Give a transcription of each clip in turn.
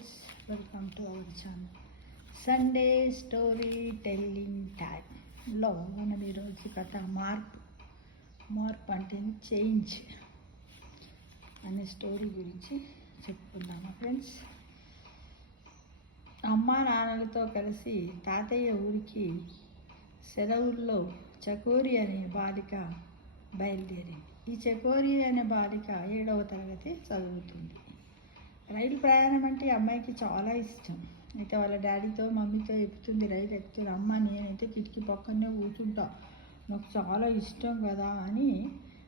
Friends, welcome to our channel Sunday story telling టైంలో మనం ఈరోజు కథ మార్పు అంటే చేంజ్ అనే స్టోరీ గురించి చెప్పుకుందామా ఫ్రెండ్స్. అమ్మా నాన్నలతో కలిసి తాతయ్య ఊరికి సెలవుల్లో చకోరి అనే బాలిక బయలుదేరింది. ఈ చకోరి అనే బాలిక 7వ తరగతి చదువుతుంది. రైలు ప్రయాణం అంటే అమ్మాయికి చాలా ఇష్టం. అయితే వాళ్ళ డాడీతో మమ్మీతో చెప్తుంది, రైలు ఎక్కుతుంది, అమ్మ నేనైతే కిటికీ పక్కనే కూర్చుంటా, నాకు చాలా ఇష్టం కదా అని.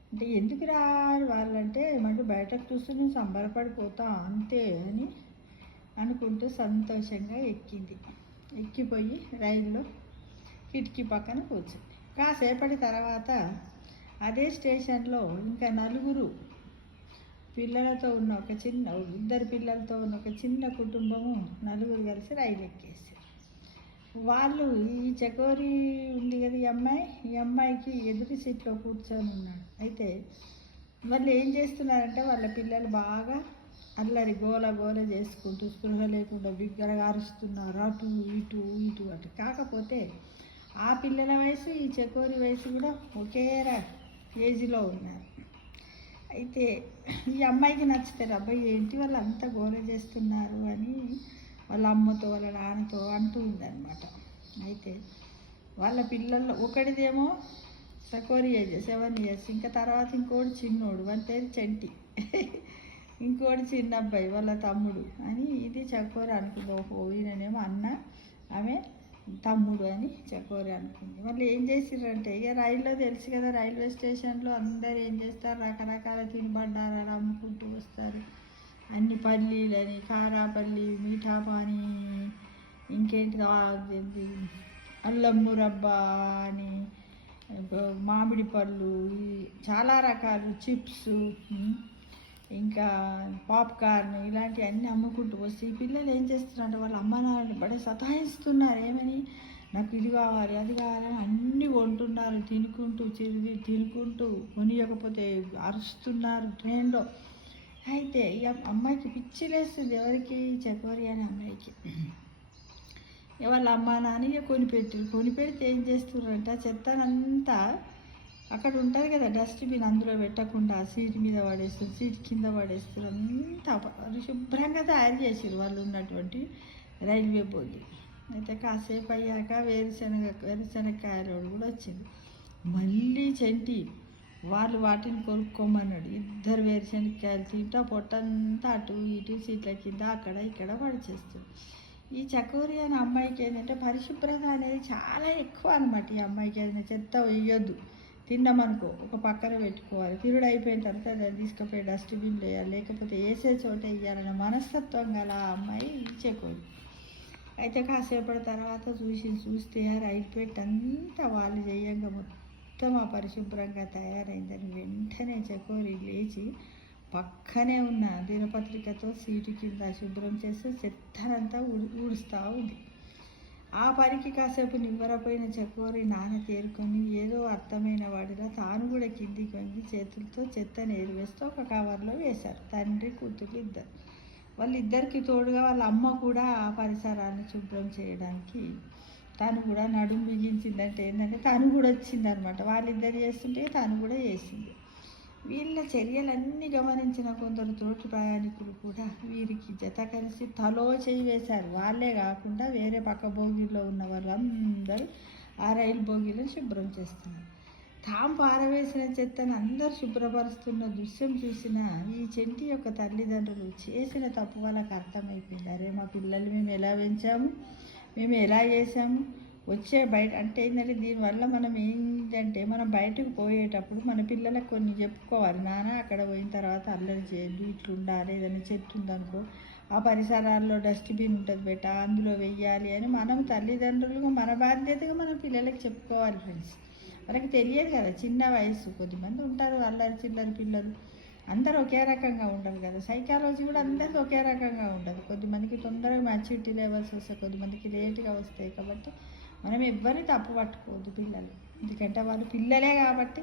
అంటే ఎందుకు రా వాళ్ళంటే ఏమంటే బయటకు చూస్తూ నువ్వు సంబరపడిపోతా అంతే అని అనుకుంటూ సంతోషంగా ఎక్కిపోయి రైల్లో కిటికీ పక్కన కూర్చుంది. కాసేపటి తర్వాత అదే స్టేషన్లో ఇంకా పిల్లలతో ఉన్న ఇద్దరు పిల్లలతో ఉన్న ఒక చిన్న కుటుంబము నలుగురు కలిసి రైలు ఎక్కేసారు. వాళ్ళు ఈ చకోరి ఉంది కదా ఈ అమ్మాయికి ఎదురు సీట్లో కూర్చొని ఉన్నాడు. అయితే వాళ్ళు ఏం చేస్తున్నారంటే వాళ్ళ పిల్లలు బాగా అల్లరి గోల చేసుకుంటూ స్పృహ లేకుండా బిగ్గరగా అరుస్తున్నారు, అటు ఇటు అటు. కాకపోతే ఆ పిల్లల వయసు ఈ చకోరి వయసు కూడా ఒకే ఏజ్లో ఉన్నారు. అయితే ఈ అమ్మాయికి నచ్చుతారు, అబ్బాయి ఏంటి వాళ్ళు అంతా గోల చేస్తున్నారు అని వాళ్ళ అమ్మతో వాళ్ళ నాన్నతో అంటూ ఉందన్నమాట. అయితే వాళ్ళ పిల్లల్లో ఒకటిదేమో చకోరి ఏజ్ 7 years, ఇంకా తర్వాత ఇంకోటి చిన్నోడు, వాళ్ళ పేరు చంటి, ఇంకోటి చిన్న అబ్బాయి వాళ్ళ తమ్ముడు అని. ఇది చకోరి అనుకుంది. ఓహో ఈయననేమో అన్న, ఆమె తమ్ముడు అని చకోరి అనుకుంది. వాళ్ళు ఏం చేసిర్రంటే ఇక రైల్లో తెలుసు కదా, రైల్వే స్టేషన్లో అందరు ఏం చేస్తారు, రకరకాల తినుబండారాలు అమ్ముకుంటూ వస్తారు. అన్ని పల్లీలని, కారాపల్లి, మీఠాపాని, ఇంకేంటి అల్లం మురబ్బా అని, మామిడి పళ్ళు, చాలా రకాలు చిప్స్, ఇంకా పాప్కార్న్, ఇలాంటివన్నీ అమ్ముకుంటూ వస్తే ఈ పిల్లలు ఏం చేస్తున్నారంటే వాళ్ళ అమ్మ నాన్నని బడే సతాయిస్తున్నారు. ఏమని, నాకు ఇది కావాలి అది కావాలని అన్నీ కొంటున్నారు, తినుకుంటూ కొనియకపోతే అరుస్తున్నారు ట్రైన్లో. అయితే ఇక అమ్మాయికి పిచ్చి లేస్తుంది. ఎవరికి? చకోరి అనే అమ్మాయికి. వాళ్ళ అమ్మ నాన్న ఇక కొనిపెడితే ఏం చేస్తున్నారంటే చెత్తనంతా అక్కడ ఉంటుంది కదా డస్ట్బిన్, అందులో పెట్టకుండా సీట్ మీద పడేస్తారు, సీట్ కింద పడేస్తారు. అంతా శుభ్రంగా తయారు చేసారు వాళ్ళు ఉన్నటువంటి రైల్వే బోగి. అయితే కాసేపు అయ్యాక వేరుశనగకాయలు కూడా వచ్చింది. మళ్ళీ చంటి వాళ్ళు వాటిని కొనుక్కోమన్నాడు. 2 వేరుశనగకాయలు తింటా పొట్టంతా అటు ఇటు సీట్ల కింద అక్కడ ఇక్కడ పడిచేస్తుంది. ఈ చకోరి అనే అమ్మాయికి ఏంటంటే పరిశుభ్రత అనేది చాలా ఎక్కువ అనమాట. ఈ అమ్మాయికి ఏదైనా చెత్త వేయొద్దు, తిన్నామనుకో ఒక పక్కన పెట్టుకోవాలి, తిరుడు అయిపోయిన తర్వాత దాన్ని తీసుకుపోయి డస్ట్బిన్లో వేయాలి, లేకపోతే వేసే చోట వేయాలన్న మనస్తత్వం గల ఆ అమ్మాయి చకోరి. అయితే కాసేపటి తర్వాత చూస్తే ఆ రైలు పెట్టంతా వాళ్ళు చేయంగా మొత్తం అపరిశుభ్రంగా తయారైందని వెంటనే చకోరి లేచి పక్కనే ఉన్న దినపత్రికతో సీటు కింద శుభ్రం చేస్తే చెత్తనంతా ఊడుస్తూ ఉంది. ఆ పనికి కాసేపు నివ్వరపోయిన చకోరి నాన్న తేరుకొని ఏదో అర్థమైన వాడిలా తాను కూడా కిందికి వంగి చేతులతో చెత్తను ఏరివేస్తూ ఒక కవర్లో వేశారు. తండ్రి కూతురు ఇద్దరు. వాళ్ళిద్దరికి తోడుగా వాళ్ళ అమ్మ కూడా ఆ పరిసరాన్ని శుభ్రం చేయడానికి తను కూడా నడుము బిగించిందంటే ఏంటంటే తను కూడా వచ్చిందనమాట. వాళ్ళిద్దరు చేస్తుంటే తను కూడా చేసింది. వీళ్ళ చర్యలన్నీ గమనించిన కొందరు తోటి ప్రయాణికులు కూడా వీరికి జత కలిసి తలో చేయి వేశారు. వాళ్ళే కాకుండా వేరే పక్క బోగిలో ఉన్న వాళ్ళందరూ ఆ రైలు బోగిలను శుభ్రం చేస్తున్నారు. తాము పారవేసిన చెత్తను అందరూ శుభ్రపరుస్తున్న దృశ్యం చూసిన ఈ చెంటి యొక్క తల్లిదండ్రులు చేసిన తప్పు వాళ్ళకి అర్థమైపోయింది. అరే మా పిల్లలు మేము ఎలా పెంచాము, మేము ఎలా చేసాము, వచ్చే బయట అంటే ఏంటంటే దీనివల్ల మనం ఏంటంటే మనం బయటకు పోయేటప్పుడు మన పిల్లలకు కొన్ని చెప్పుకోవాలి. నాన్న అక్కడ పోయిన తర్వాత అల్లరి చేయద్దు, ఇట్లా ఉండాలి, ఏదైనా చెట్టు ఉందనుకో ఆ పరిసరాల్లో డస్ట్బిన్ ఉంటుంది బెట, అందులో వెయ్యాలి అని మనం తల్లిదండ్రులుగా మన బాధ్యతగా మన పిల్లలకి చెప్పుకోవాలి ఫ్రెండ్స్. వాళ్ళకి తెలియదు కదా, చిన్న వయసు, కొద్దిమంది ఉంటారు అల్లరి చిల్లరి పిల్లలు, అందరూ ఒకే రకంగా ఉండరు కదా. సైకాలజీ కూడా అందరికీ ఒకే రకంగా ఉండదు. కొద్దిమందికి తొందరగా మ్యాచ్యూరిటీ లెవెల్స్ వస్తాయి, కొద్దిమందికి లేట్గా వస్తాయి. కాబట్టి మనం ఎవ్వరిని తప్పు పట్టుకోవద్దు పిల్లలు, ఎందుకంటే వాళ్ళు పిల్లలే కాబట్టి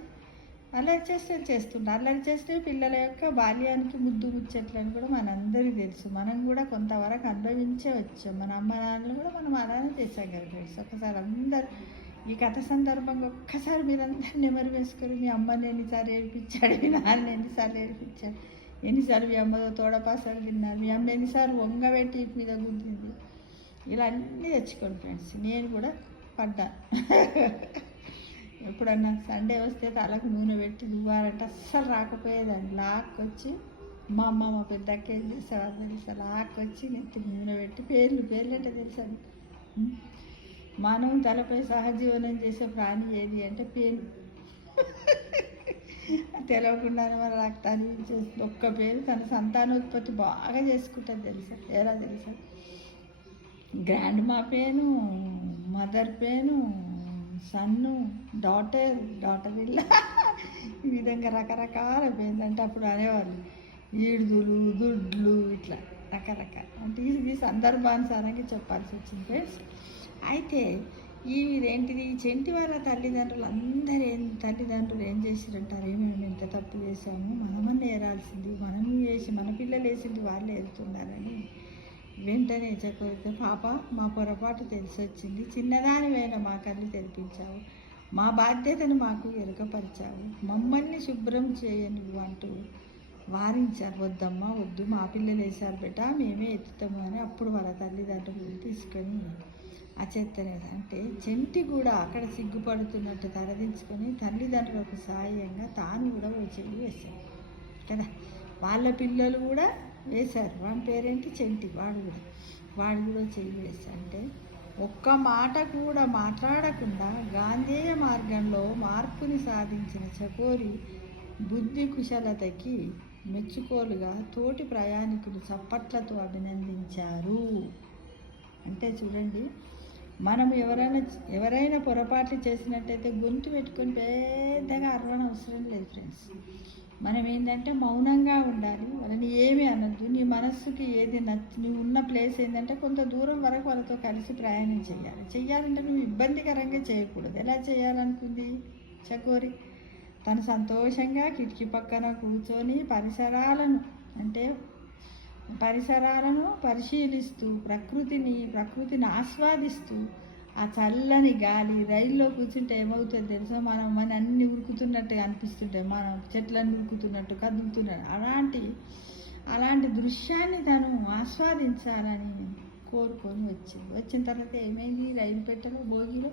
అల్లరి చేష్టలు చేస్తుంటారు. అల్లరి చేస్తే పిల్లల యొక్క బాల్యానికి ముద్దు ముచ్చట్లని కూడా మనందరికీ తెలుసు. మనం కూడా కొంతవరకు అనుభవించే వచ్చాం. మన అమ్మ నాన్నలు కూడా మనం అలానే చేసాం కదా ఫ్రెండ్స్. ఒకసారి అందరు ఈ కథ సందర్భంగా ఒక్కసారి మీరందరూ నెమరు వేసుకొని మీ అమ్మని ఎన్నిసార్లు ఏడిపించాడు, మీ నాన్న ఎన్నిసార్లు ఏడిపించాడు, ఎన్నిసార్లు మీ అమ్మతో తోడపాసాలు తిన్నారు, మీ అమ్మ ఎన్నిసార్లు వంగబెట్టి ఇటు మీద గుద్దింది, ఇలా అన్నీ తెచ్చుకోండి ఫ్రెండ్స్. నేను కూడా పడ్డా. ఎప్పుడన్నా సండే వస్తే తలకు నూనె పెట్టి దువ్వాలంటే అస్సలు రాకపోయేదాన్ని. లాక్కొచ్చి మా అమ్మ మా పెద్దక్క ఏం చేసేవారు తెలుసా, లాక్కొచ్చి నెత్తి నూనె పెట్టి పేర్లు అంటే తెలుసా, మనం తలపై సహజీవనం చేసే ప్రాణి ఏది అంటే పేరు. తెలవకుండానే మన రక్తాన్ని చేస్తుంది. ఒక్క పేరు తన సంతానోత్పత్తి బాగా చేసుకుంటుంది తెలుసా. ఎలా తెలుసా, గ్రాండ్ మా పేను, మదర్ పేను, సన్ను, డాటర్ ఇల్ల, ఈ విధంగా రకరకాల పేర్లు. అంటే అప్పుడు అనేవాళ్ళు ఈడుదులు, దుడ్లు, ఇట్లా రకరకాల. అంటే ఇది సందర్భానుసారంగా చెప్పాల్సి వచ్చింది ఫ్రెండ్స్. అయితే ఇదేంటిది, చెంటి వాళ్ళ తల్లిదండ్రులు ఏం చేసిరంటారు, ఏమేమి ఎంత తప్పు చేసాము, మనమన్నా ఏరాల్సింది, మనం చేసి మన పిల్లలు వేసింది వాళ్ళే ఏరుతున్నారని వెంటనే చక్కగా పాప మా పొరపాటు తెలిసి వచ్చింది, చిన్నదానివైన మా కళ్ళు తెరిపించావు, మా బాధ్యతను మాకు ఎరుకపరిచావు, మమ్మల్ని శుభ్రం చేయను అంటూ వారించారు. వద్దమ్మా వద్దు, మా పిల్లలు వేసారు బెట, మేమే ఎత్తుతాము అని అప్పుడు వాళ్ళ తల్లిదండ్రులు తీసుకొని ఆ చెత్తలేదు. అంటే చెంటి కూడా అక్కడ సిగ్గుపడుతున్నట్టు తరదించుకొని తల్లిదండ్రులకు సాయంగా తాను కూడా ఓ చెయ్యి వేశాడు కదా. వాళ్ళ పిల్లలు కూడా వేశారు. వాడి పేరేంటి చెంటి, వాడు కూడా చెయ్యి వేశాడు. అంటే ఒక్క మాట కూడా మాట్లాడకుండా గాంధేయ మార్గంలో మార్పుని సాధించిన చకోరి బుద్ధి కుశలతకి మెచ్చుకోలుగా తోటి ప్రయాణికులు చప్పట్లతో అభినందించారు. అంటే చూడండి, మనం ఎవరైనా పొరపాట్లు చేసినట్టయితే గొంతు పెట్టుకొని పెద్దగా అరవడం అవసరం లేదు ఫ్రెండ్స్. మనం ఏంటంటే మౌనంగా ఉండాలి, వాళ్ళని ఏమీ అనద్దు. నీ మనస్సుకి ఏది నువ్వు ఉన్న ప్లేస్ ఏంటంటే కొంత దూరం వరకు వాళ్ళతో కలిసి ప్రయాణం చేయాలంటే నువ్వు ఇబ్బందికరంగా చేయకూడదు. ఎలా చేయాలనుకుంది చకోరి, తను సంతోషంగా కిటికీ పక్కన కూర్చొని పరిసరాలను పరిశీలిస్తూ ప్రకృతిని ఆస్వాదిస్తూ ఆ చల్లని గాలి, రైల్లో కూర్చుంటే ఏమవుతుంది తెలుసా, మన అన్ని ఉరుకుతున్నట్టుగా అనిపిస్తుంటాయి, మనం చెట్లన్నీ ఉరుకుతున్నట్టు కదులుతున్నట్టు, అలాంటి దృశ్యాన్ని తను ఆస్వాదించాలని కోరుకొని వచ్చిన తర్వాత ఏమైంది, రైలు పెట్టెలో బోగిలో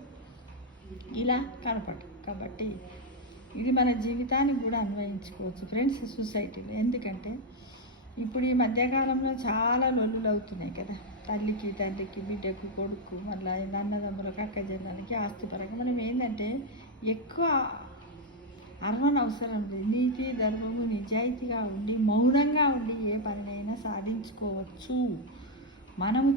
ఇలా కనపడు. కాబట్టి ఇది మన జీవితానికి కూడా అన్వయించుకోవచ్చు ఫ్రెండ్స్ సొసైటీలో. ఎందుకంటే ఇప్పుడు ఈ మధ్యకాలంలో చాలా లొల్లులు అవుతున్నాయి కదా, తల్లికి తండ్రికి, బిడ్డకు కొడుకు, మళ్ళీ అన్నదమ్ములకు, అక్కజనులకి ఆస్తిపరంగా. మనం ఏంటంటే ఎక్కువ అర్హన అవసరం లేదు. నీతి ధర్మము నిజాయితీగా ఉండి మౌనంగా ఉండి ఏ పనినైనా సాధించుకోవచ్చు. మనము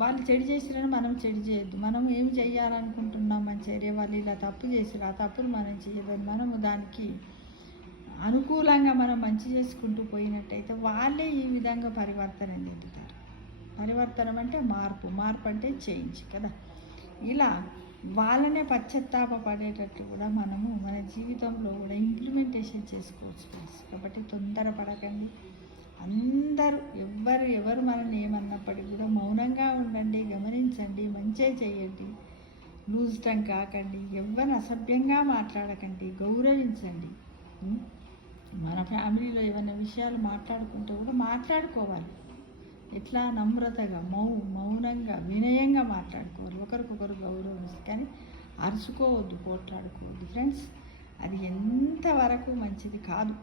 వాళ్ళు చెడు చేసిరని మనం చెడు చేయొద్దు. మనం ఏం చేయాలనుకుంటున్నాం, మన చర్య వాళ్ళు ఇలా తప్పు చేసిరు, ఆ తప్పులు మనం చేయలేదు. మనము దానికి అనుకూలంగా మనం మంచి చేసుకుంటూ పోయినట్టయితే వాళ్ళే ఈ విధంగా పరివర్తన చెందుతారు. పరివర్తనం అంటే మార్పు అంటే చేంజ్ కదా. ఇలా వాళ్ళనే పశ్చాత్తాపడేటట్టు కూడా మనము మన జీవితంలో కూడా ఇంప్లిమెంటేషన్ చేసుకోవచ్చు ఫ్రెండ్స్. కాబట్టి తొందరపడకండి. అందరూ ఎవరు మనల్ని ఏమన్నప్పటికీ కూడా మౌనంగా ఉండండి, గమనించండి, మంచే చేయండి, లూజ్ టంగ్ కాకండి, ఎవరిని అసభ్యంగా మాట్లాడకండి, గౌరవించండి. మన ఫ్యామిలీలో ఏమైనా విషయాలు మాట్లాడుకుంటే కూడా మాట్లాడుకోవాలి. ఎట్లా నమ్రతగా మౌనంగా వినయంగా మాట్లాడుకోవాలి, ఒకరికొకరు గౌరవించి. కానీ అరుచుకోవద్దు, పోట్లాడుకోవద్దు ఫ్రెండ్స్. అది ఎంతవరకు మంచిది కాదు,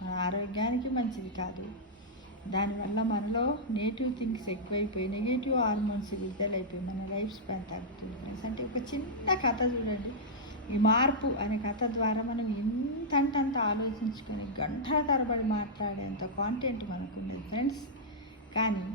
మన ఆరోగ్యానికి మంచిది కాదు. దానివల్ల మనలో నెగిటివ్ థింగ్స్ ఎక్కువైపోయి నెగిటివ్ హార్మోన్స్ విడుదలైపోయి మన లైఫ్ స్పాన్ తగ్గుతుంది ఫ్రెండ్స్. అంటే ఒక చిన్న కథ చూడండి, ఈ మార్పు అనే కథ ద్వారా మనం ఎంతంత ఆలోచించుకొని గంటల తరబడి మాట్లాడేంత కాంటెంట్ మనకు ఉండేది ఫ్రెండ్స్. కానీ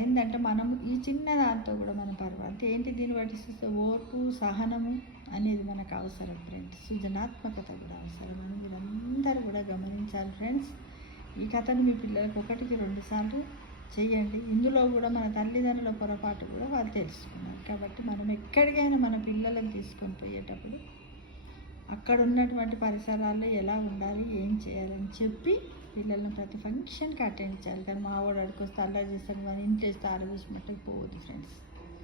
ఏంటంటే మనం ఈ చిన్న దాంతో కూడా మనం పర్వాలేదు. ఏంటి దీన్ని బట్టి చూస్తే ఓర్పు, సహనము అనేది మనకు అవసరం ఫ్రెండ్స్. సృజనాత్మకత కూడా అవసరం అని మీరందరూ కూడా గమనించాలి ఫ్రెండ్స్. ఈ కథను మీ పిల్లలకు 1-2 సార్లు చేయండి. ఇందులో కూడా మన తల్లిదండ్రుల పొరపాటు కూడా వాళ్ళు తెలుసుకున్నారు. కాబట్టి మనం ఎక్కడికైనా మన పిల్లలను తీసుకొని పోయేటప్పుడు అక్కడ ఉన్నటువంటి పరిసరాల్లో ఎలా ఉండాలి, ఏం చేయాలని చెప్పి పిల్లల్ని ప్రతి ఫంక్షన్కి అటెండ్ చేయాలి. కానీ మా వాడు అడుకొస్తే అల్లరి చేస్తాడు, వాడు ఇంట్లో వేస్తే ఆలోచించమంటే పోవద్దు ఫ్రెండ్స్.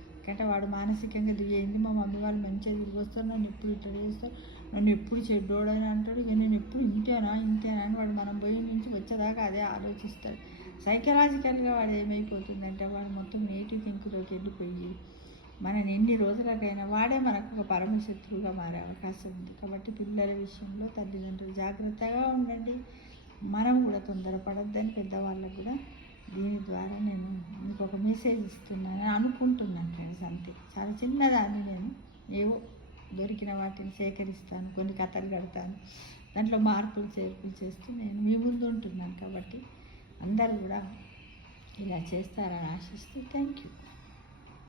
ఎందుకంటే వాడు మానసికంగా దిగేయండి, మా మమ్మీ వాళ్ళు మంచిగా తిరిగి వస్తారు, నన్ను ఎప్పుడు ఇట్లా చేస్తారు, నన్ను ఎప్పుడు చెడ్డోడని అంటాడు. ఇక నేను ఎప్పుడు ఇంతేనా అని వాడు మనం పోయి నుంచి వచ్చేదాకా అదే ఆలోచిస్తాడు. సైకలాజికల్గా వాడు ఏమైపోతుందంటే వాడు మొత్తం నెగిటివ్ థింక్లోకి వెళ్ళిపోయి మనని ఎన్ని రోజులకైనా వాడే మనకు ఒక పరమశత్రువుగా మారే అవకాశం ఉంది. కాబట్టి పిల్లల విషయంలో తల్లిదండ్రులు జాగ్రత్తగా ఉండండి. మనం కూడా తొందరపడొద్దని పెద్దవాళ్ళకు కూడా దీని ద్వారా నేను మీకు ఒక మెసేజ్ ఇస్తున్నాను అనుకుంటున్నాను ఫ్రెండ్స్. అంతే, చాలా చిన్నదాన్ని నేను ఏవో దొరికిన వాటిని సేకరిస్తాను, కొన్ని కథలు కడతాను, దాంట్లో మార్పులు చేర్పులు చేస్తూ నేను మీ ముందు ఉంటున్నాను. కాబట్టి అందరూ కూడా ఇలా చేస్తారని ఆశిస్తూ థ్యాంక్ యూ.